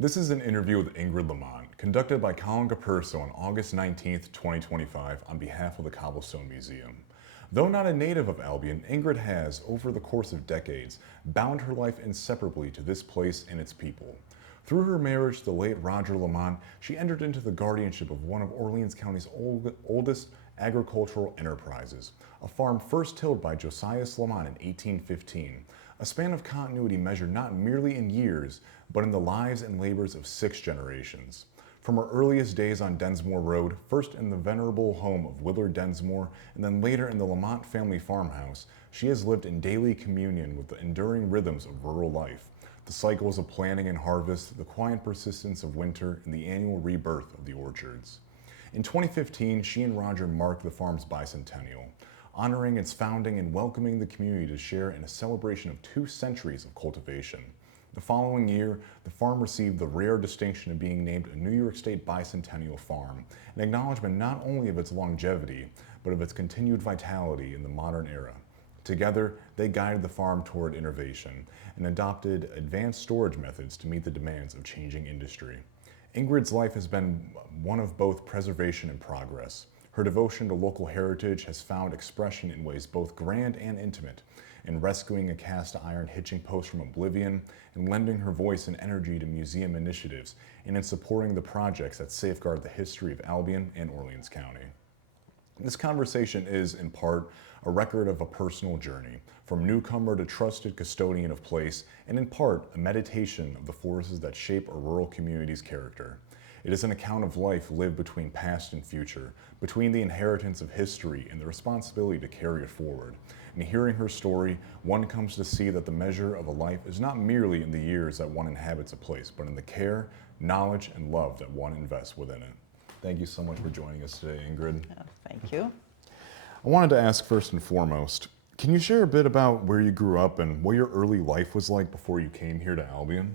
This is an interview with Ingrid Lamont, conducted by Collin Capurso on August 19, 2025, on behalf of the Cobblestone Museum. Though not a native of Albion, Ingrid has, over the course of decades, bound her life inseparably to this place and its people. Through her marriage to the late Roger Lamont, she entered into the guardianship of one of Orleans County's oldest agricultural enterprises, a farm first tilled by Josias Lamont in 1815, a span of continuity measured not merely in years, but in the lives and labors of 6 generations. From her earliest days on Densmore Road, first in the venerable home of Willard Densmore, and then later in the Lamont family farmhouse, she has lived in daily communion with the enduring rhythms of rural life, the cycles of planting and harvest, the quiet persistence of winter, and the annual rebirth of the orchards. In 2015, she and Roger marked the farm's bicentennial, honoring its founding and welcoming the community to share in a celebration of 2 centuries of cultivation. The following year, the farm received the rare distinction of being named a New York State bicentennial farm, an acknowledgement not only of its longevity, but of its continued vitality in the modern era. Together, they guided the farm toward innovation and adopted advanced storage methods to meet the demands of changing industry. Ingrid's life has been one of both preservation and progress. Her devotion to local heritage has found expression in ways both grand and intimate, in rescuing a cast iron hitching post from oblivion, in lending her voice and energy to museum initiatives, and in supporting the projects that safeguard the history of Albion and Orleans County. This conversation is, in part, a record of a personal journey, from newcomer to trusted custodian of place, and in part, a meditation of the forces that shape a rural community's character. It is an account of life lived between past and future, between the inheritance of history and the responsibility to carry it forward. In hearing her story, one comes to see that the measure of a life is not merely in the years that one inhabits a place, but in the care, knowledge, and love that one invests within it. Thank you so much for joining us today, Ingrid. Oh, thank you. I wanted to ask first and foremost, can you share a bit about where you grew up and what your early life was like before you came here to Albion?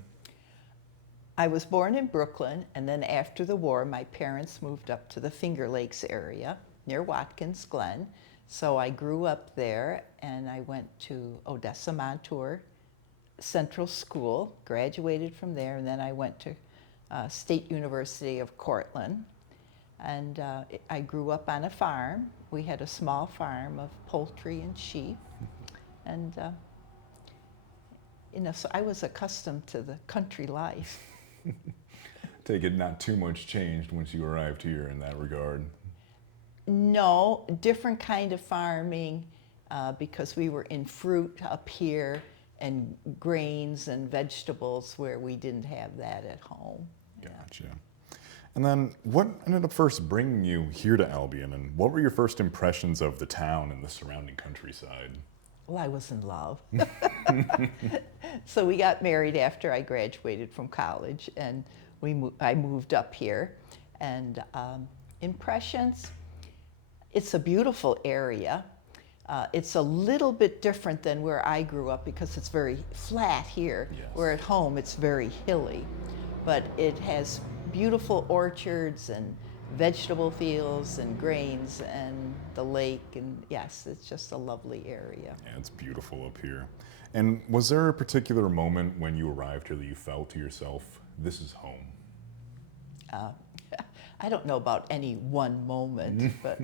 I was born in Brooklyn, and then after the war, my parents moved up to the Finger Lakes area near Watkins Glen. So I grew up there, and I went to Odessa Montour Central School, graduated from there, and then I went to State University of Cortland. And I grew up on a farm. We had a small farm of poultry and sheep. And, so I was accustomed to the country life. Take it not too much changed once you arrived here in that regard. No, different kind of farming because we were in fruit up here and grains and vegetables where we didn't have that at home. Gotcha. And then what ended up first bringing you here to Albion, and what were your first impressions of the town and the surrounding countryside? Well, I was in love. So we got married after I graduated from college, and I moved up here. And impressions, it's a beautiful area. It's a little bit different than where I grew up because it's very flat here, Yes. where at home it's very hilly. But it has beautiful orchards and vegetable fields and grains and the lake, and yes, it's just a lovely area. Yeah, it's beautiful up here. And was there a particular moment when you arrived here that you felt to yourself, this is home? I don't know about any one moment, but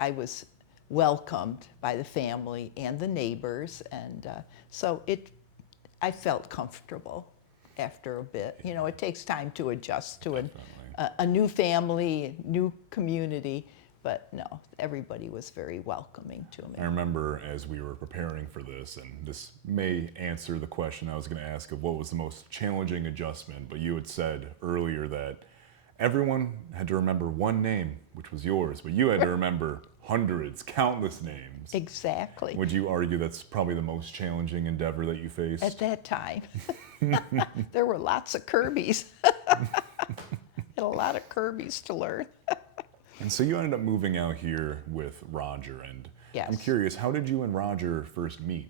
I was welcomed by the family and the neighbors, and so I felt comfortable after a bit. You know, it takes time to adjust to a new family, new community, but no, everybody was very welcoming to me. I remember as we were preparing for this, and this may answer the question I was going to ask of what was the most challenging adjustment, but you had said earlier that everyone had to remember one name, which was yours, but you had to remember hundreds, countless names. Exactly. Would you argue that's probably the most challenging endeavor that you faced? At that time, there were lots of Kirby's. Had a lot of Kirby's to learn. And so you ended up moving out here with Roger, and Yes. I'm curious, how did you and Roger first meet?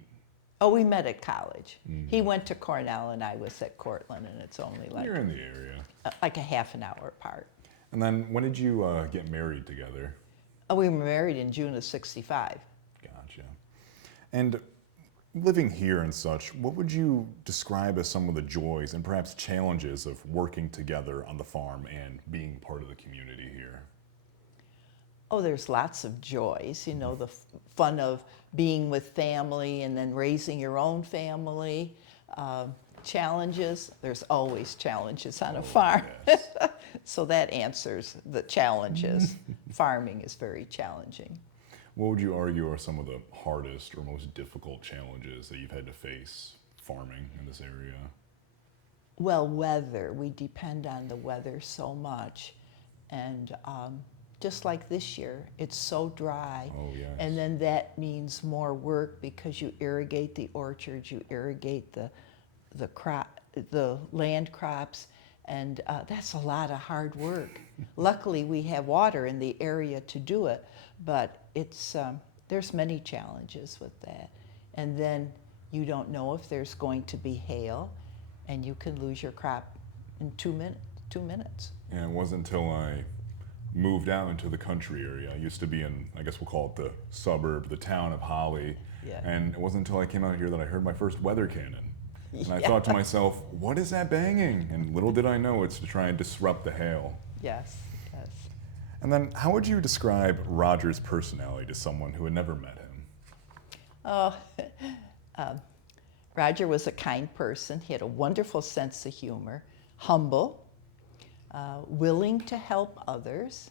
Oh, we met at college. He went to Cornell and I was at Cortland, and it's only You're in the area. like a half an hour apart. And then when did you get married together? Oh, we were married in June of '65. Gotcha. And living here and such, what would you describe as some of the joys and perhaps challenges of working together on the farm and being part of the community here? Oh, there's lots of joys, you know, the fun of being with family and then raising your own family. Challenges, there's always challenges on a farm. Yes. So that answers the challenges. Farming is very challenging. What would you argue are some of the hardest or most difficult challenges that you've had to face farming in this area? Well, weather, we depend on the weather so much. And just like this year, it's so dry. Oh, yes. And then that means more work because you irrigate the orchards, you irrigate the land crops, and that's a lot of hard work. Luckily, we have water in the area to do it, but there's many challenges with that. And then you don't know if there's going to be hail, and you can lose your crop in 2 minutes. And it wasn't until I moved out into the country area. I used to be in, I guess we'll call it the suburb, the town of Holly. Yeah. And it wasn't until I came out here that I heard my first weather cannon. And I Yeah. thought to myself, what is that banging? And little did I know it's to try and disrupt the hail. Yes, yes. And then how would you describe Roger's personality to someone who had never met him? Oh, Roger was a kind person. He had a wonderful sense of humor, humble, willing to help others.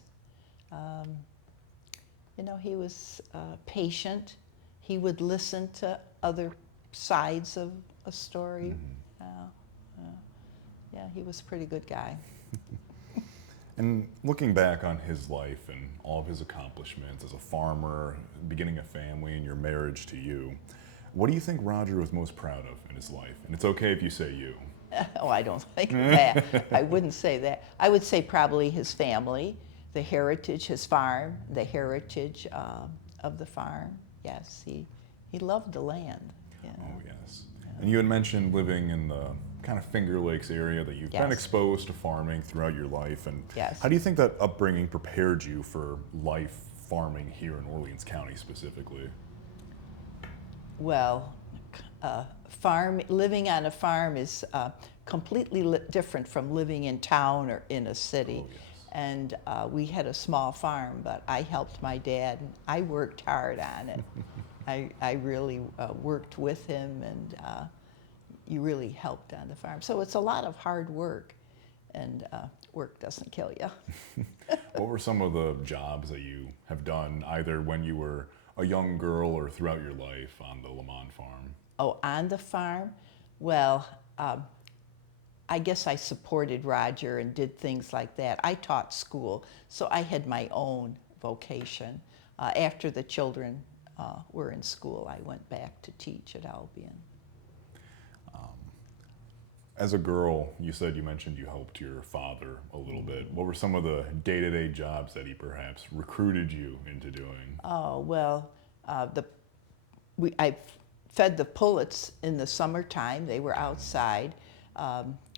You know, he was patient. He would listen to other sides of a story. Yeah, he was a pretty good guy. And looking back on his life and all of his accomplishments as a farmer, beginning a family, and your marriage to you, what do you think Roger was most proud of in his life? And it's okay if you say you. Oh, I don't like that. I wouldn't say that. I would say probably his family, the heritage, his farm, the heritage of the farm. Yes, he loved the land. Yeah. Oh, yes. And you had mentioned living in the kind of Finger Lakes area, that you've been Yes. exposed to farming throughout your life. And Yes. how do you think that upbringing prepared you for life farming here in Orleans County specifically? Well, living on a farm is completely different from living in town or in a city. Oh, yes. And we had a small farm, but I helped my dad. And I worked hard on it. I really worked with him, and you really helped on the farm. So it's a lot of hard work, and work doesn't kill you. What were some of the jobs that you have done, either when you were a young girl or throughout your life on the Lamont farm? Oh, on the farm? Well, I guess I supported Roger and did things like that. I taught school, so I had my own vocation. After the children were in school, I went back to teach at Albion. As a girl, you mentioned you helped your father a little bit. What were some of the day-to-day jobs that he perhaps recruited you into doing? Oh, well, I fed the pullets in the summertime. They were outside,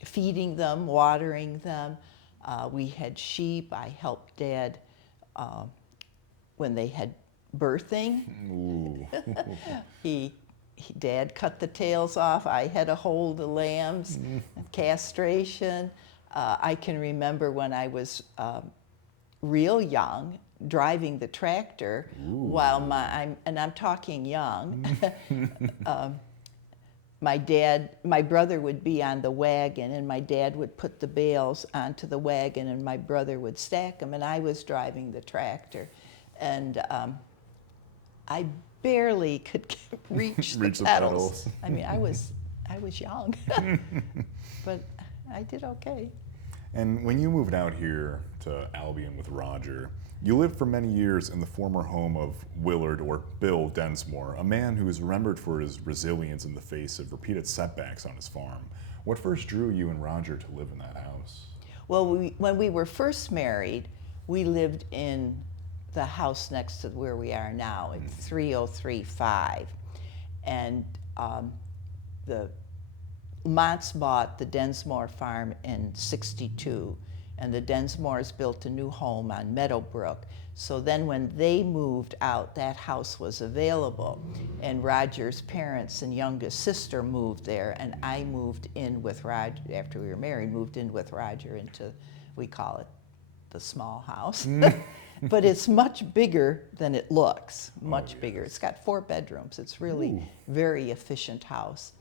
feeding them, watering them. We had sheep. I helped Dad when they had birthing. Ooh. Dad cut the tails off. I had to hold the lambs, castration. I can remember when I was real young, driving the tractor. Ooh. While I'm talking young. My brother would be on the wagon, and my dad would put the bales onto the wagon, and my brother would stack them, and I was driving the tractor, and I barely could reach the pedals. I mean, I was young, but I did okay. And when you moved out here to Albion with Roger, you lived for many years in the former home of Willard, or Bill Densmore, a man who is remembered for his resilience in the face of repeated setbacks on his farm. What first drew you and Roger to live in that house? Well, when we were first married, we lived in the house next to where we are now. It's 3035. And the Lamonts bought the Densmore farm in '62. and the Densmores built a new home on Meadowbrook. So then when they moved out, that house was available, and Roger's parents and youngest sister moved there, and I moved in with Roger, after we were married, moved in with Roger into, we call it the small house. But it's much bigger than it looks, much bigger. It's got 4 bedrooms. It's really very efficient house.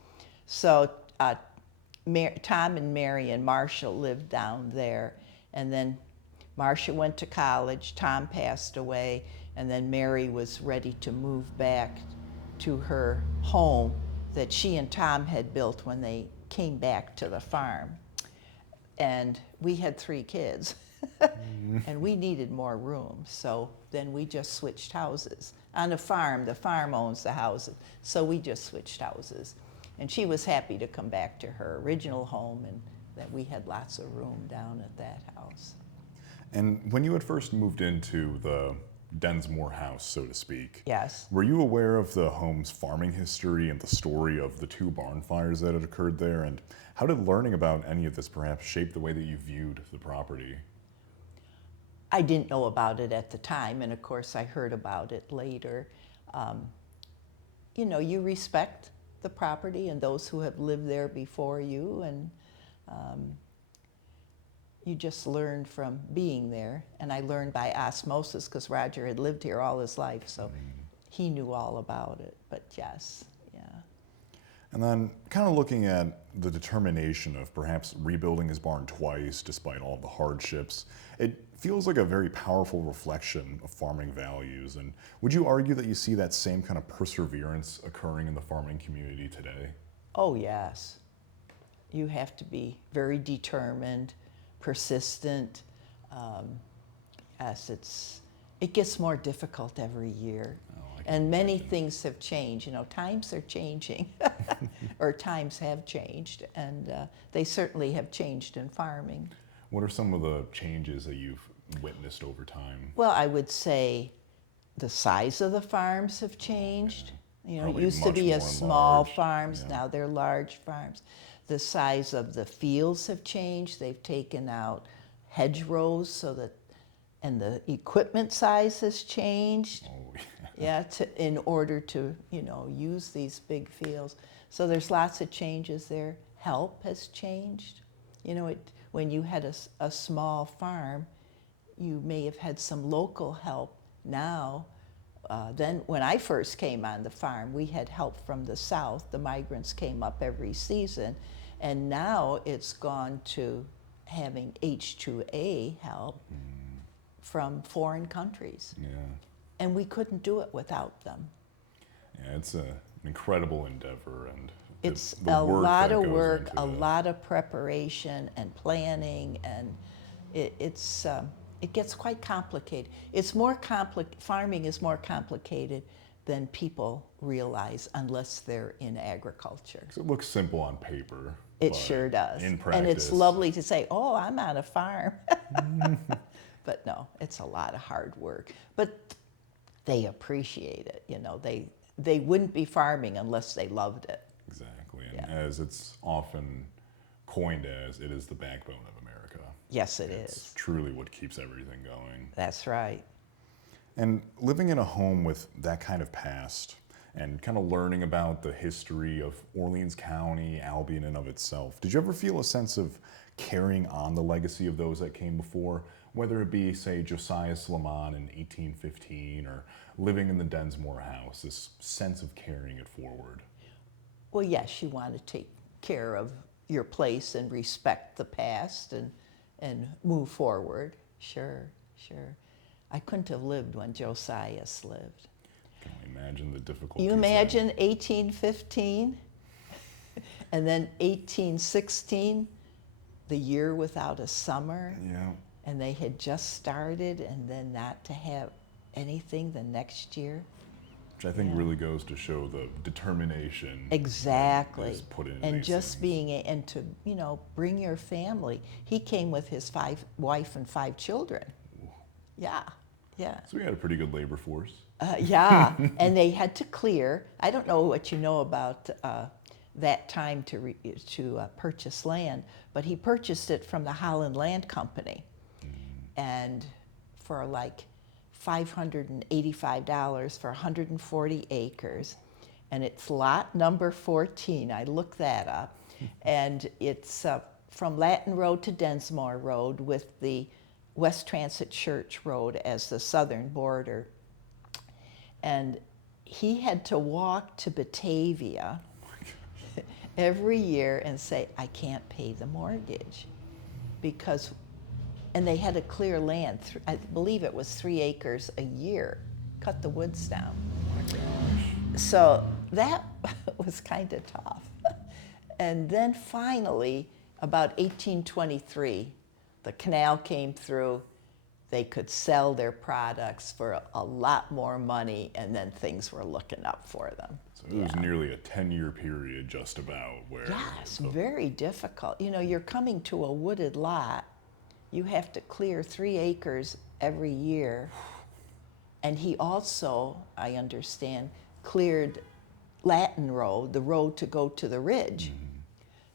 So Tom and Mary and Marcia lived down there, and then Marcia went to college, Tom passed away, and then Mary was ready to move back to her home that she and Tom had built when they came back to the farm. And we had 3 kids, and we needed more room, so then we just switched houses. On the farm owns the houses, so we just switched houses. And she was happy to come back to her original home, and that we had lots of room down at that house. And when you had first moved into the Densmore house, so to speak, Yes. were you aware of the home's farming history and the story of the 2 barn fires that had occurred there? And how did learning about any of this perhaps shape the way that you viewed the property? I didn't know about it at the time, and of course I heard about it later. You know, you respect the property and those who have lived there before you, and you just learn from being there. And I learned by osmosis because Roger had lived here all his life, so he knew all about it. But yes, yeah. And then kind of looking at the determination of perhaps rebuilding his barn twice despite all the hardships, it feels like a very powerful reflection of farming values. And would you argue that you see that same kind of perseverance occurring in the farming community today? Oh yes. You have to be very determined, persistent. Yes, it gets more difficult every year. And many things have changed. You know, times are changing, or times have changed, and they certainly have changed in farming. What are some of the changes that you've witnessed over time? Well, I would say the size of the farms have changed. You know, Probably it used to much be more a small large, farms, yeah. now they're large farms. The size of the fields have changed. They've taken out hedgerows so that, and the equipment size has changed. Oh, Yeah, in order to, you know, use these big fields. So there's lots of changes there. Help has changed. You know, when you had a small farm, you may have had some local help. Now, then when I first came on the farm, we had help from the south. The migrants came up every season. And now it's gone to having H2A help from foreign countries. yeah. And we couldn't do it without them. Yeah, it's an incredible endeavor, and It's the a work lot that of goes work, into a it. lot of preparation and planning, and it gets quite complicated. It's more farming is more complicated than people realize unless they're in agriculture. It looks simple on paper. It but sure does. In practice. And it's lovely to say, oh, I'm on a farm. But no, it's a lot of hard work. But they appreciate it. You know, they wouldn't be farming unless they loved it. Exactly. And Yeah. as it's often coined as, it is the backbone of America. Yes, It's is. truly what keeps everything going. That's right. And living in a home with that kind of past and kind of learning about the history of Orleans County, Albion in of itself, did you ever feel a sense of carrying on the legacy of those that came before, whether it be, say, Josias Lamont in 1815 or living in the Densmore house, this sense of carrying it forward? Well, yes, you want to take care of your place and respect the past and move forward. Sure, sure. I couldn't have lived when Josias lived. Can you imagine the difficulties? You imagine 1815 and then 1816, the year without a summer, Yeah. and they had just started, and then not to have anything the next year. Which I think really goes to show the determination. Exactly. That is put in And these just things. and to, you know, bring your family. He came with his wife and 5 children. Yeah, yeah. So we had a pretty good labor force. Yeah, and they had to clear. I don't know what you know about that time to purchase land, but he purchased it from the Holland Land Company, and for like $585 for 140 acres, and it's lot number 14. I looked that up, and it's from Latin Road to Densmore Road with the West Transit Church Road as the southern border. And he had to walk to Batavia every year and say, I can't pay the mortgage, because, and they had to clear land, I believe it was 3 acres a year, cut the woods down. Oh my gosh. So that was kind of tough. And then finally, about 1823, the canal came through. They could sell their products for a lot more money, and then things were looking up for them. So it was nearly a 10-year period just about where... Yes, very difficult. You know, you're coming to a wooded lot. You have to clear 3 acres every year. And he also, I understand, cleared Latin Road, the road to go to the ridge.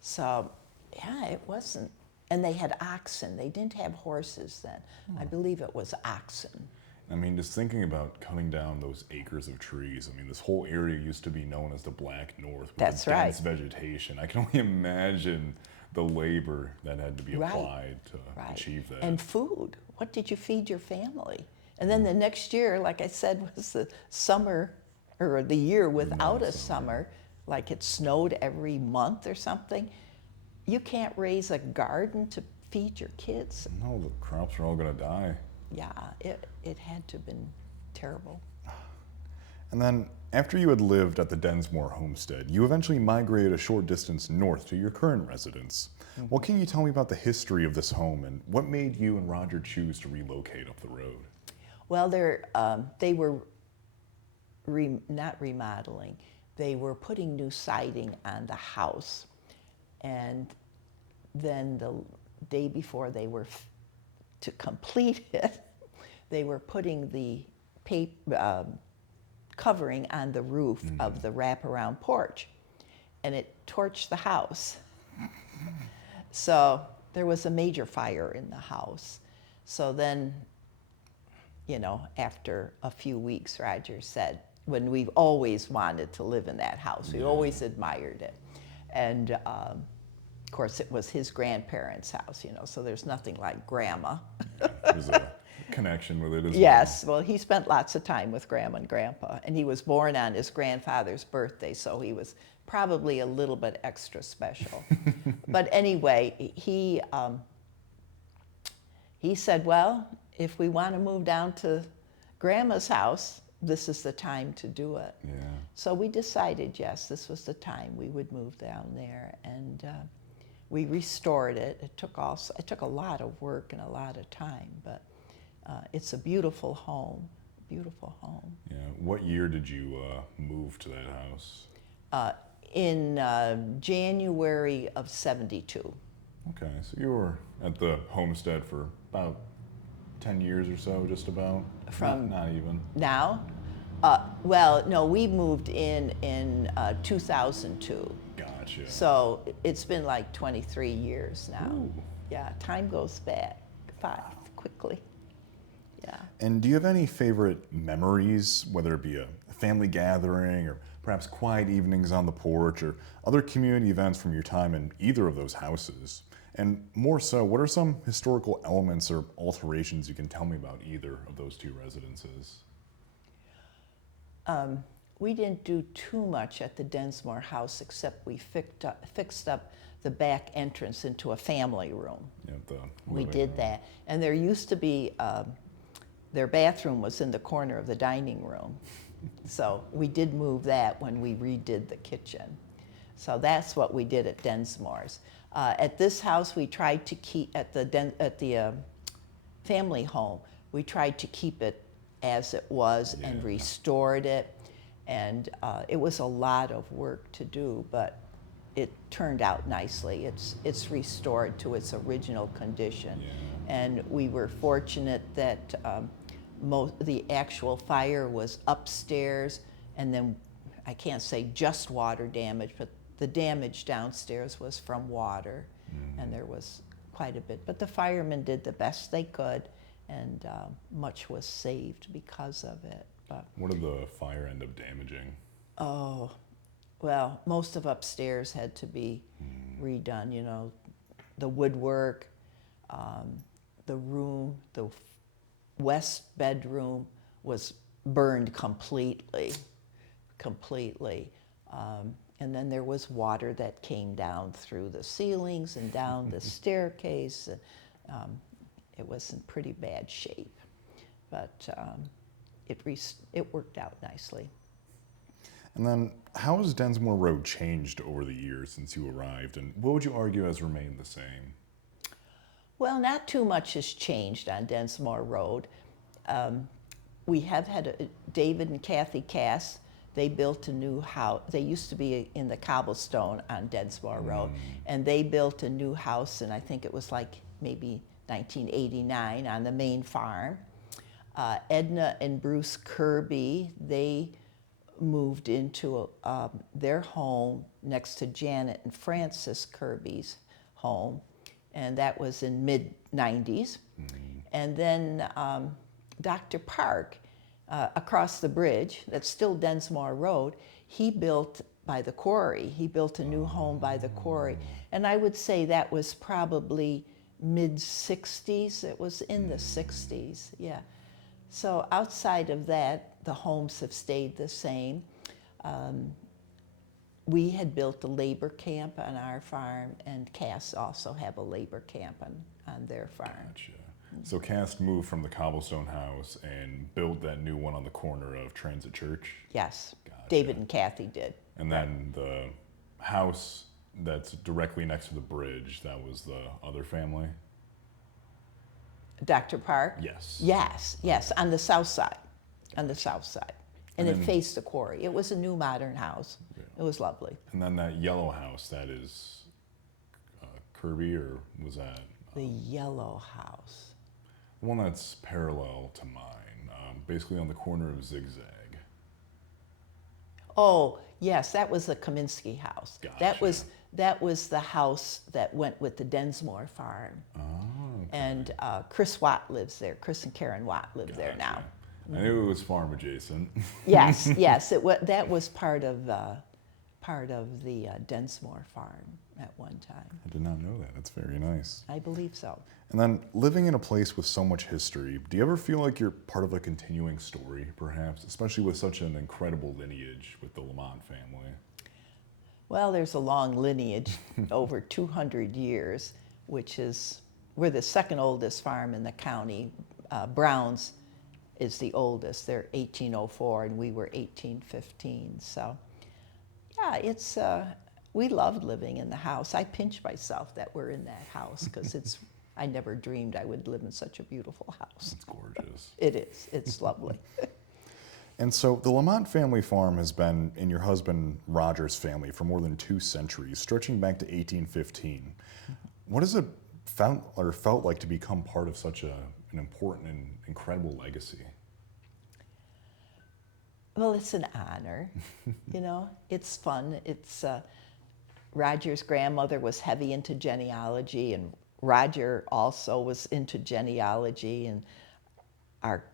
So, yeah, it wasn't. And they had oxen. They didn't have horses then. I believe it was oxen. I mean, just thinking about cutting down those acres of trees, I mean, this whole area used to be known as the Black North with That's the right. dense vegetation. I can only imagine the labor that had to be applied to achieve that. And food. What did you feed your family? And then the next year, like I said, was the summer, or the year without a summer, like it snowed every month or something. You can't raise a garden to feed your kids. No, the crops are all going to die. Yeah, it had to have been terrible. And then, after you had lived at the Densmore homestead, you eventually migrated a short distance north to your current residence. What can you tell me about the history of this home, and what made you and Roger choose to relocate up the road? Well, they were not remodeling. They were putting new siding on the house. And then the day before they were to complete it, they were putting the covering on the roof of the wraparound porch, and it torched the house. So there was a major fire in the house. So then, you know, after a few weeks, Roger said, when we've always wanted to live in that house, we always admired it. And of course, it was his grandparents' house, you know, so there's nothing like Grandma. There's a connection with it as well. Yes, well, he spent lots of time with Grandma and Grandpa, and he was born on his grandfather's birthday, so he was probably a little bit extra special. But anyway, he said, well, if we want to move down to Grandma's house, this is the time to do it. Yeah. So we decided, yes, this was the time we would move down there, and we restored it. It took a lot of work and a lot of time, but it's a beautiful home, beautiful home. Yeah. What year did you move to that house? In January of '72. Okay, so you were at the homestead for about 10 years or so, just about? Not even. Now? Well, no, we moved in 2002. Gotcha. So it's been like 23 years now. Ooh. Yeah, time goes by quickly. Yeah. And do you have any favorite memories, whether it be a family gathering or perhaps quiet evenings on the porch or other community events from your time in either of those houses? And more so, what are some historical elements or alterations you can tell me about either of those two residences? We didn't do too much at the Densmore house, except we fixed up the back entrance into a family room. Yeah, We did that. And there used to be, their bathroom was in the corner of the dining room. So we did move that when we redid the kitchen. So that's what we did at Densmore's. At this house, we tried to keep, at the family home, we tried to keep it as it was and restored it. And it was a lot of work to do, but it turned out nicely. It's restored to its original condition. Yeah. And we were fortunate that the actual fire was upstairs, and then I can't say just water damage, but the damage downstairs was from water, and there was quite a bit. But the firemen did the best they could, and much was saved because of it. But What did the fire end up damaging? oh, well, most of upstairs had to be redone. You know, the woodwork, the room, the west bedroom was burned completely. And then there was water that came down through the ceilings and down the staircase. It was in pretty bad shape, but it worked out nicely. And then, how has Densmore Road changed over the years since you arrived, and what would you argue has remained the same? Well, not too much has changed on Densmore Road. We have had David and Kathy Cass. They built a new house. They used to be in the Cobblestone on Densmore Road, and they built a new house, and I think it was like maybe 1989 on the main farm. Edna and Bruce Kirby, they moved into their home next to Janet and Francis Kirby's home, and that was in mid-90s. And then Dr. Park, across the bridge, that's still Densmore Road, he built by the quarry. He built a new home by the quarry. And I would say that was probably mid-60s. It was in the 60s, yeah. So outside of that, the homes have stayed the same. We had built a labor camp on our farm, and Cass also have a labor camp on their farm. Gotcha. So Cass moved from the Cobblestone house and built that new one on the corner of Transit Church? Yes, Gotcha. David and Kathy did. And then the house that's directly next to the bridge, that was the other family? Dr. Park? Yes. Yes, on the south side, And And it then- faced the quarry. It was a new modern house. Yeah. It was lovely. And then that yellow house, that is Kirby, or was that? The yellow house. The one that's parallel to mine, basically on the corner of Zigzag. Oh, yes, that was the Kaminsky house. Gotcha. That was the house that went with the Densmore farm. Oh, okay. And Chris Watt lives there. Chris and Karen Watt live there now. Gotcha. I knew it was farm adjacent. Yes, that was part of the Densmore farm at one time. I did not know that. That's very nice. I believe so. And then, living in a place with so much history, do you ever feel like you're part of a continuing story, perhaps, especially with such an incredible lineage with the Lamont family? Well, there's a long lineage, over 200 years, which is, we're the second oldest farm in the county. Brown's is the oldest. They're 1804, and we were 1815. So, yeah, it's, we loved living in the house. I pinch myself that we're in that house, because I never dreamed I would live in such a beautiful house. It's gorgeous. It is. It's lovely. And so the Lamont family farm has been in your husband Roger's family for more than 2 centuries, stretching back to 1815. What has it felt like to become part of such an important and incredible legacy? Well, it's an honor. You know, it's fun. It's Roger's grandmother was heavy into genealogy, and Roger also was into genealogy, and our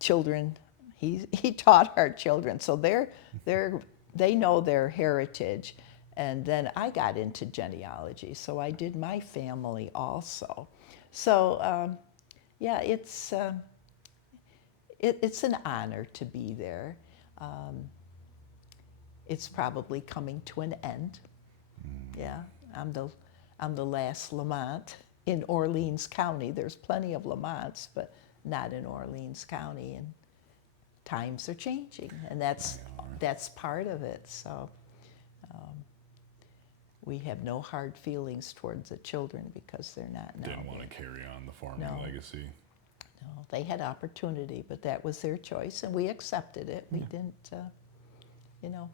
children, he taught our children, so they know their heritage. And then I got into genealogy, so I did my family also. So yeah, it's an honor to be there. It's probably coming to an end. Yeah, I'm the last Lamont in Orleans County. There's plenty of Lamonts, but not in Orleans County, and times are changing, and that's part of it. So we have no hard feelings towards the children because they're not now. Didn't want to carry on the farming legacy. No, they had opportunity, but that was their choice, and we accepted it. We didn't, you know,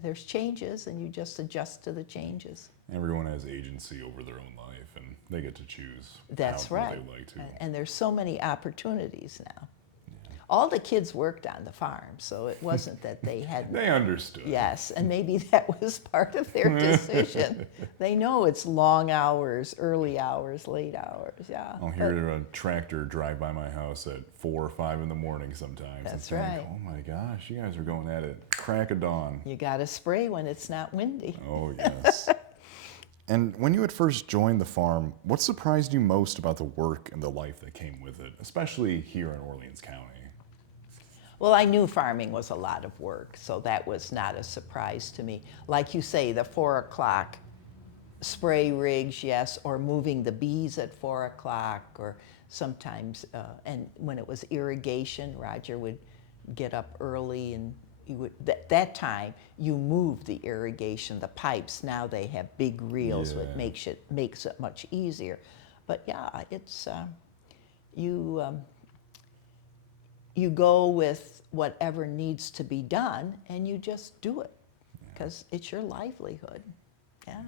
there's changes, and you just adjust to the changes. Everyone has agency over their own life, and they get to choose That's how right. they like to. And there's so many opportunities now. Yeah. All the kids worked on the farm, so it wasn't that they had. They understood. Yes, and maybe that was part of their decision. They know it's long hours, early hours, late hours, yeah. I'll hear a tractor drive by my house at 4 or 5 in the morning sometimes. That's and think, right. oh my gosh, you guys are going at it crack of dawn. You got to spray when it's not windy. Oh, yes. And when you had first joined the farm, what surprised you most about the work and the life that came with it, especially here in Orleans County? Well, I knew farming was a lot of work, so that was not a surprise to me. Like you say, the 4 o'clock spray rigs, yes, or moving the bees at 4 o'clock, or sometimes, and when it was irrigation, Roger would get up early and you would, that time you move the irrigation, the pipes. Now they have big reels, Yeah. which makes it much easier. But yeah, it's you go with whatever needs to be done, and you just do it because it's your livelihood. Yeah.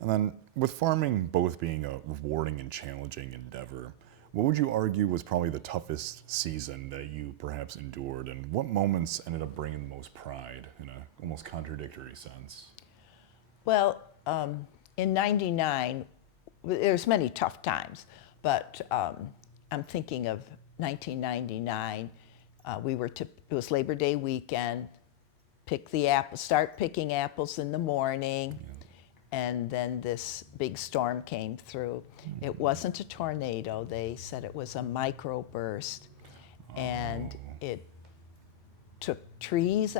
And then, with farming both being a rewarding and challenging endeavor, what would you argue was probably the toughest season that you perhaps endured, and what moments ended up bringing the most pride in a almost contradictory sense? Well, in '99, there's many tough times, but I'm thinking of 1999. It was Labor Day weekend. Start picking apples in the morning. And then this big storm came through. It wasn't a tornado. They said it was a microburst. And it took trees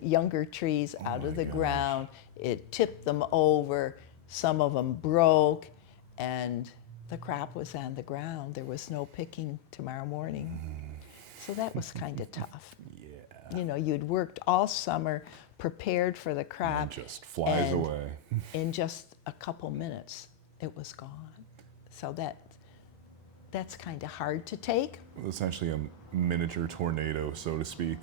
younger trees out of the ground. It tipped them over. Some of them broke. And the crop was on the ground. There was no picking tomorrow morning. So that was kind of tough. Yeah. You know, you'd worked all summer, prepared for the crop. It just flies away. In just a couple minutes, it was gone. So that's kind of hard to take. Essentially a miniature tornado, so to speak.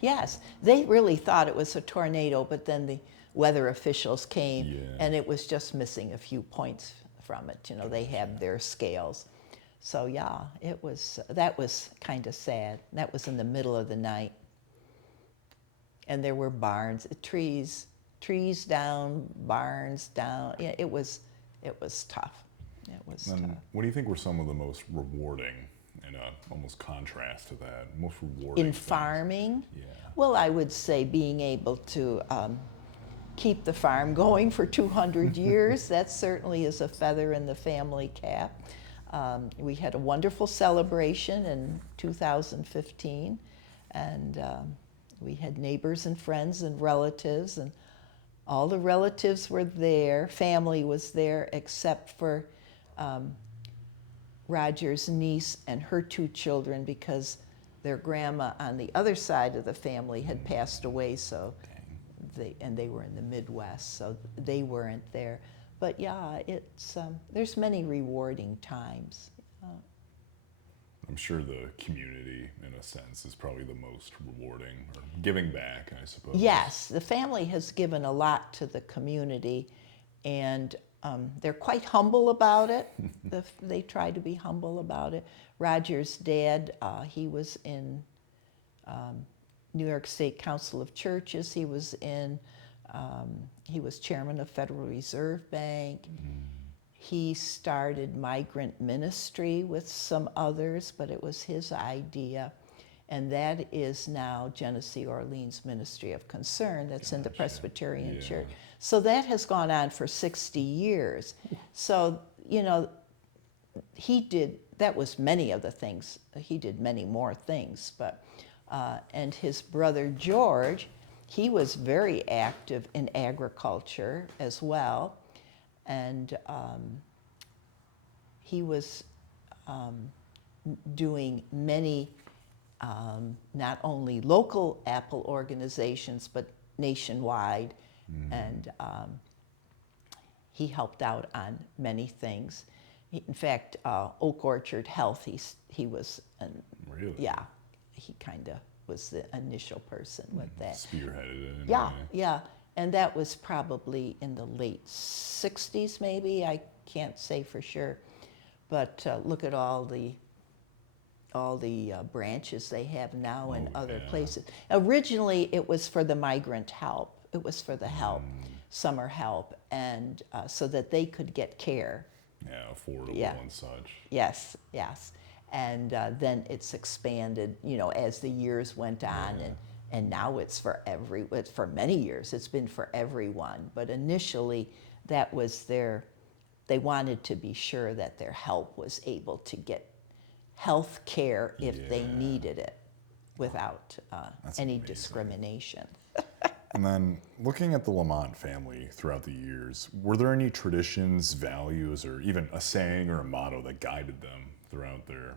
Yes, they really thought it was a tornado, but then the weather officials came, Yeah. and it was just missing a few points from it. You know, they have their scales. So yeah, that was kind of sad. That was in the middle of the night. And there were barns, trees down, barns down. Yeah, it was tough. It was tough. What do you think were some of the most rewarding, and almost contrast to that, most rewarding In things? farming? Yeah. Well, I would say being able to keep the farm going for 200 years, that certainly is a feather in the family cap. We had a wonderful celebration in 2015, and we had neighbors and friends and relatives, and all the relatives were there. Family was there, except for Roger's niece and her 2 children, because their grandma on the other side of the family had passed away, so they were in the Midwest, so they weren't there. But yeah, there's many rewarding times. I'm sure the community, in a sense, is probably the most rewarding, or giving back, I suppose. Yes, the family has given a lot to the community, and they're quite humble about it. They try to be humble about it. Roger's dad, he was in New York State Council of Churches. He was chairman of Federal Reserve Bank. He started migrant ministry with some others, but it was his idea. And that is now Genesee Orleans Ministry of Concern, that's in the Presbyterian Church. So that has gone on for 60 years. So, you know, that was many of the things. He did many more things, but, and his brother George, he was very active in agriculture as well. And he was doing many, not only local apple organizations, but nationwide. And he helped out on many things. In fact, Oak Orchard Health, he was, Really? Yeah, he kind of was the initial person with that. Spearheaded it. Yeah, yeah. And that was probably in the late 60s, maybe. I can't say for sure. But look at all the all the branches they have now in Oh, other yeah. places. Originally, it was for the migrant help. It was for the help, summer help, and so that they could get care. Yeah, affordable Yeah. and such. Yes, yes. And then it's expanded, as the years went on, and now it's for many years, it's been for everyone. But initially, that was they wanted to be sure that their help was able to get health care if they Yeah. needed it without That's any amazing. discrimination. And then looking at the Lamont family throughout the years, were there any traditions, values, or even a saying or a motto that guided them throughout their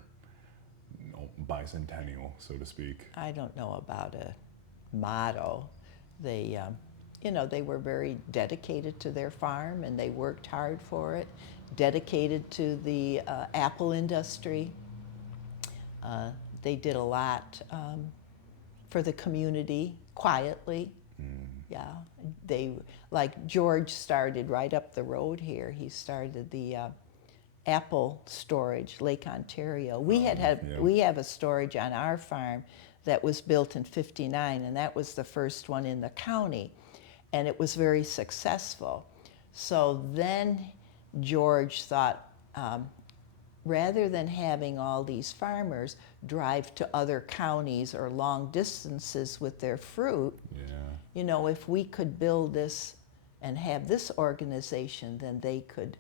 bicentennial, so to speak? I don't know about a motto. They, they were very dedicated to their farm and they worked hard for it, dedicated to the apple industry. They did a lot for the community quietly. Yeah, like George started right up the road here. He started the apple storage, Lake Ontario. We have a storage on our farm that was built in '59, and that was the first one in the county, and it was very successful. So then George thought, rather than having all these farmers drive to other counties or long distances with their fruit, if we could build this and have this organization, then they could,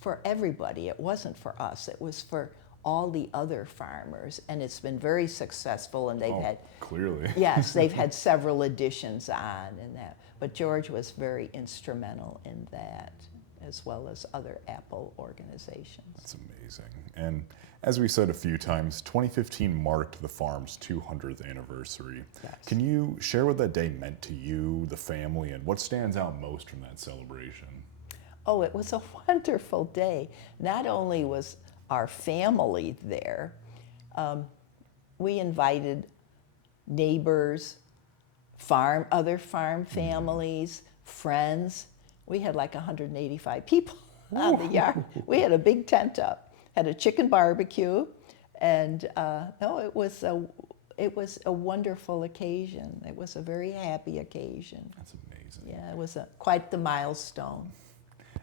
for everybody. It wasn't for us, it was for all the other farmers, and it's been very successful, and they've had, clearly. yes, they've had several additions on and that. But George was very instrumental in that, as well as other apple organizations. That's amazing. And as we said a few times, 2015 marked the farm's 200th anniversary. Yes. Can you share what that day meant to you, the family, and what stands out most from that celebration? Oh, it was a wonderful day. Not only was our family there, we invited neighbors, other farm families, friends. We had like 185 people on the yard. We had a big tent up, had a chicken barbecue, and it was a wonderful occasion. It was a very happy occasion. That's amazing. Yeah, it was quite the milestone.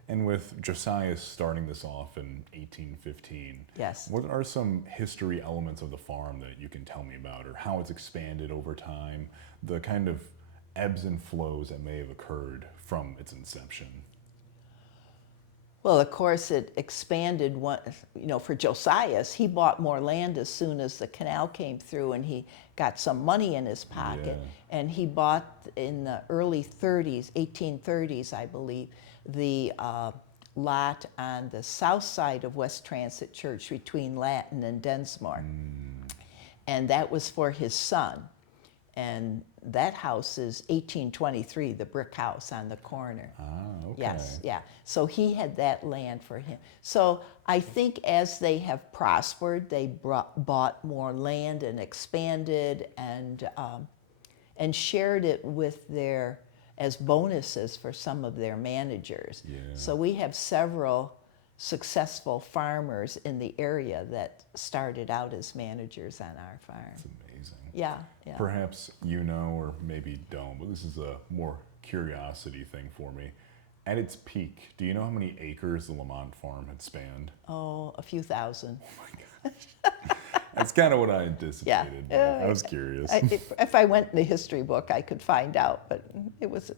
And with Josias starting this off in 1815, yes, what are some history elements of the farm that you can tell me about, or how it's expanded over time, the kind of ebbs and flows that may have occurred from its inception? Well, of course, it expanded. For Josias, he bought more land as soon as the canal came through, and he got some money in his pocket. Yeah. And he bought in the early 30s, 1830s, I believe, the lot on the south side of West Transit Church between Latin and Densmore. And that was for his son. And that house is 1823, the brick house on the corner. Ah, okay. Yes, yeah. So he had that land for him. So I think as they have prospered, they bought more land and expanded and shared it with as bonuses for some of their managers. Yeah. So we have several successful farmers in the area that started out as managers on our farm. That's amazing. Yeah, yeah. Perhaps you know, or maybe don't, but this is a more curiosity thing for me. At its peak, do you know how many acres the Lamont farm had spanned? Oh, a few thousand. Oh my gosh. That's kind of what I anticipated. Yeah. But I was curious. If I went in the history book, I could find out, but it was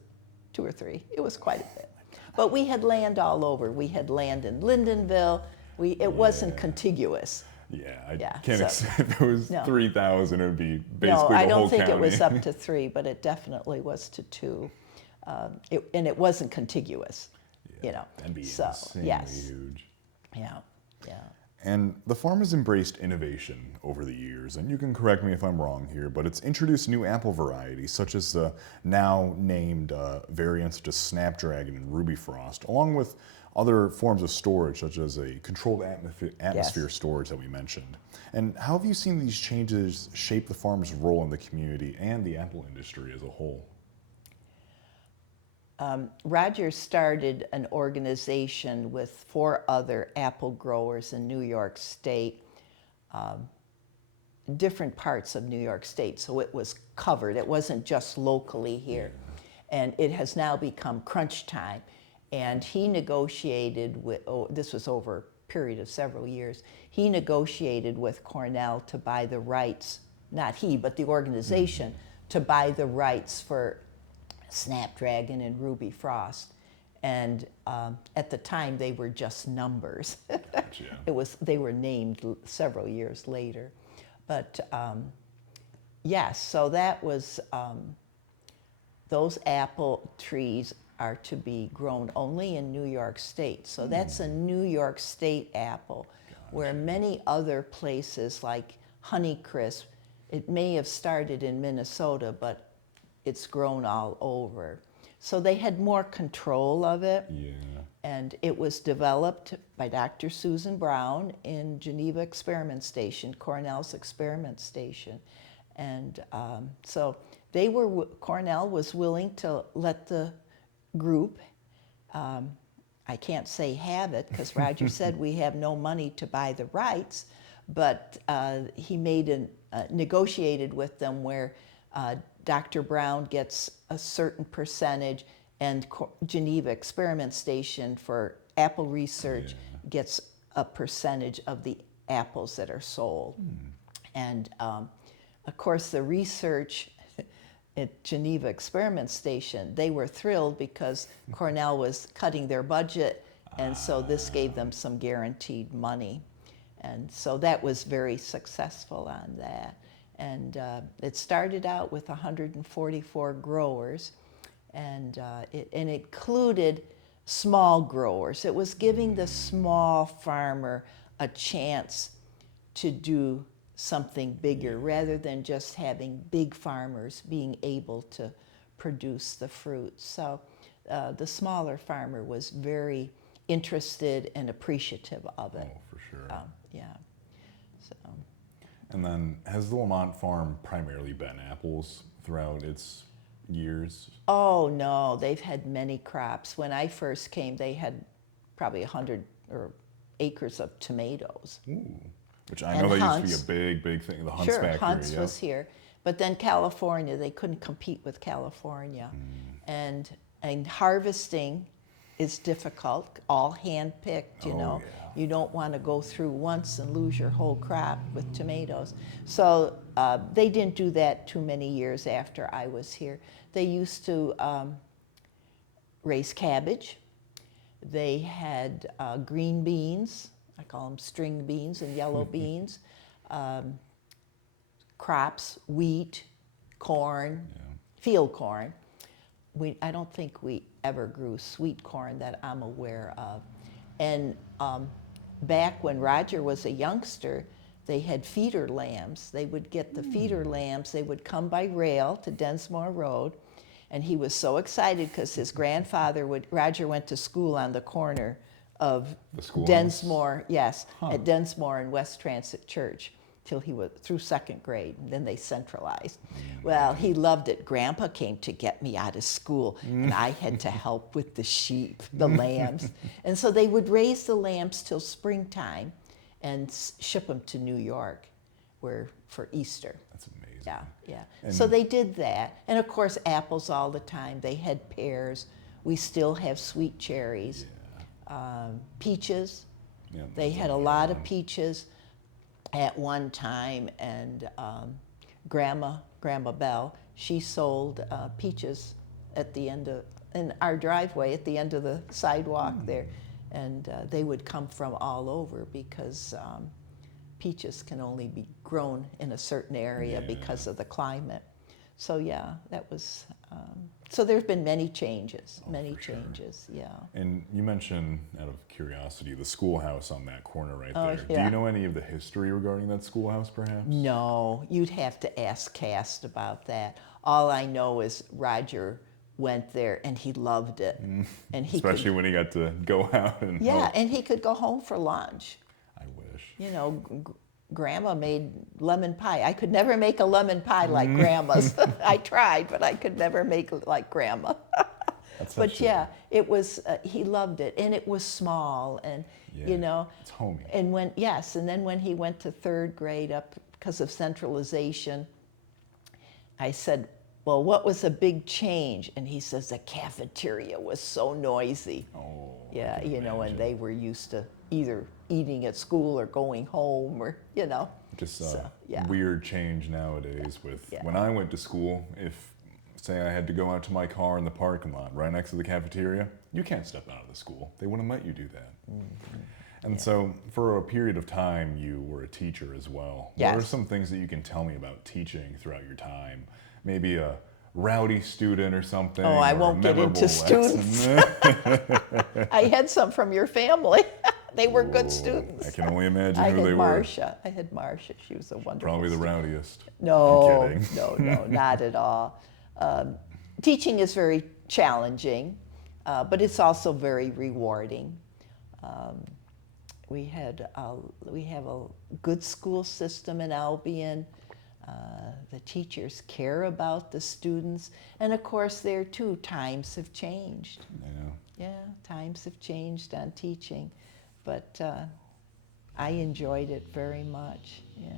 2 or 3. It was quite a bit. But we had land all over. We had land in Lyndonville. It wasn't contiguous. Yeah, I Yeah, can't accept if it was No. 3,000, it would be basically No, I the whole don't think county. it was up to 3, but it definitely was to 2. And it wasn't contiguous, That'd be So, insanely yes. huge. Yeah, yeah. And the farm has embraced innovation over the years, and you can correct me if I'm wrong here, but it's introduced new apple varieties, such as the now named variants such as Snapdragon and Ruby Frost, along with other forms of storage, such as a controlled atmosphere storage that we mentioned. And how have you seen these changes shape the farm's role in the community and the apple industry as a whole? Roger started an organization with 4 other apple growers in New York State different parts of New York State, so it was covered. It wasn't just locally here. And it has now become crunch time. And he negotiated with, this was over a period of several years, he negotiated with Cornell to buy the rights, not he, but the organization, to buy the rights for Snapdragon and Ruby Frost. And at the time, they were just numbers. Gotcha. They were named several years later. But yes, so that was, those apple trees are to be grown only in New York State. So that's a New York State apple, where many other places like Honeycrisp, it may have started in Minnesota, but it's grown all over. So they had more control of it. Yeah. And it was developed by Dr. Susan Brown in Geneva Experiment Station, Cornell's experiment station. And so they were, Cornell was willing to let the group, I can't say have it, because Roger said we have no money to buy the rights, but he made negotiated with them where Dr. Brown gets a certain percentage and Geneva Experiment Station for apple research gets a percentage of the apples that are sold. And of course the research at Geneva Experiment Station, they were thrilled because Cornell was cutting their budget, and so this gave them some guaranteed money. And so that was very successful on that. And it started out with 144 growers, and it included small growers. It was giving the small farmer a chance to do something bigger rather than just having big farmers being able to produce the fruit. So the smaller farmer was very interested and appreciative of it. Oh, for sure. Yeah. So. And then, has the Lamont farm primarily been apples throughout its years? Oh no, they've had many crops. When I first came, they had probably 100 acres of tomatoes. Ooh. Which I know that used to be a big thing, the Hunts factory. Sure, Hunts was here. But then California, they couldn't compete with California. And harvesting is difficult, all hand-picked, you know. Yeah. You don't want to go through once and lose your whole crop with tomatoes. So they didn't do that too many years after I was here. They used to raise cabbage. They had green beans. I call them string beans and yellow beans. Crops, wheat, corn, field corn. I don't think we ever grew sweet corn that I'm aware of. And back when Roger was a youngster, they had feeder lambs. They would get the feeder lambs. They would come by rail to Densmore Road. And he was so excited because his grandfather Roger went to school on the corner of Densmore, at Densmore and West Transit Church till he was through second grade, and then they centralized. Well, he loved it. Grandpa came to get me out of school, and I had to help with the sheep, the lambs. And so they would raise the lambs till springtime and ship them to New York for Easter. That's amazing. Yeah. So they did that. And of course, apples all the time. They had pears. We still have sweet cherries. Peaches. They had a lot of peaches at one time, and Grandma Bell, she sold peaches at the end of, in our driveway at the end of the sidewalk there, and they would come from all over because peaches can only be grown in a certain area because of the climate. So yeah, that was, so there's been many changes, yeah. And you mentioned, out of curiosity, the schoolhouse on that corner right there. Yeah. Do you know any of the history regarding that schoolhouse, perhaps? No, you'd have to ask Cast about that. All I know is Roger went there and he loved it. And he Especially when he got to go out and help. and he could go home for lunch. I wish. You know, Grandma made lemon pie. I could never make a lemon pie like Grandma's. I tried, but I could never make it like Grandma. But actually, yeah, it was, he loved it, and it was small, and, you know. it's homey. And and then when he went to third grade up because of centralization, I said, well, what was a big change? And he says, the cafeteria was so noisy. Oh, Yeah, I can you know, and imagine. they were used to either eating at school or going home or, you know. Just So, yeah. weird change nowadays with Yeah. when I went to school, if say I had to go out to my car in the parking lot right next to the cafeteria, you can't step out of the school. They wouldn't let you do that. And so for a period of time, you were a teacher as well. What are Yes. some things that you can tell me about teaching throughout your time? Maybe a rowdy student or something. Oh, I or a won't get into memorable students. lesson. I had some from your family. They were good Ooh, students. I can only imagine I who had they Marcia. I had Marcia. She was a wonderful were. Probably the student. rowdiest. No, I'm kidding. no, not at all. Teaching is very challenging, but it's also very rewarding. We have a good school system in Albion. The teachers care about the students, and of course, there too, times have changed. Yeah. Yeah, times have changed on teaching, but I enjoyed it very much. Yeah.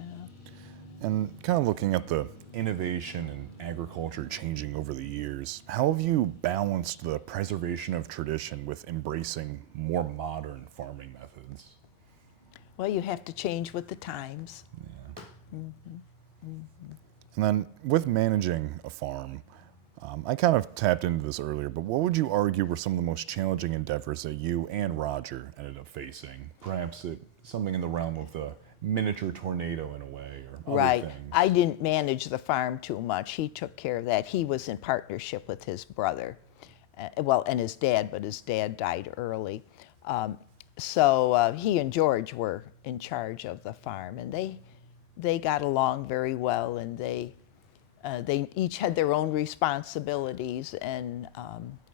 And kind of looking at the innovation in agriculture changing over the years, how have you balanced the preservation of tradition with embracing more modern farming methods? Well, you have to change with the times. And then with managing a farm, I kind of tapped into this earlier, but what would you argue were some of the most challenging endeavors that you and Roger ended up facing? Perhaps something in the realm of the miniature tornado in a way, or other Right. things. I didn't manage the farm too much. He took care of that. He was in partnership with his brother, and his dad, but his dad died early. So he and George were in charge of the farm, and they got along very well, and they each had their own responsibilities and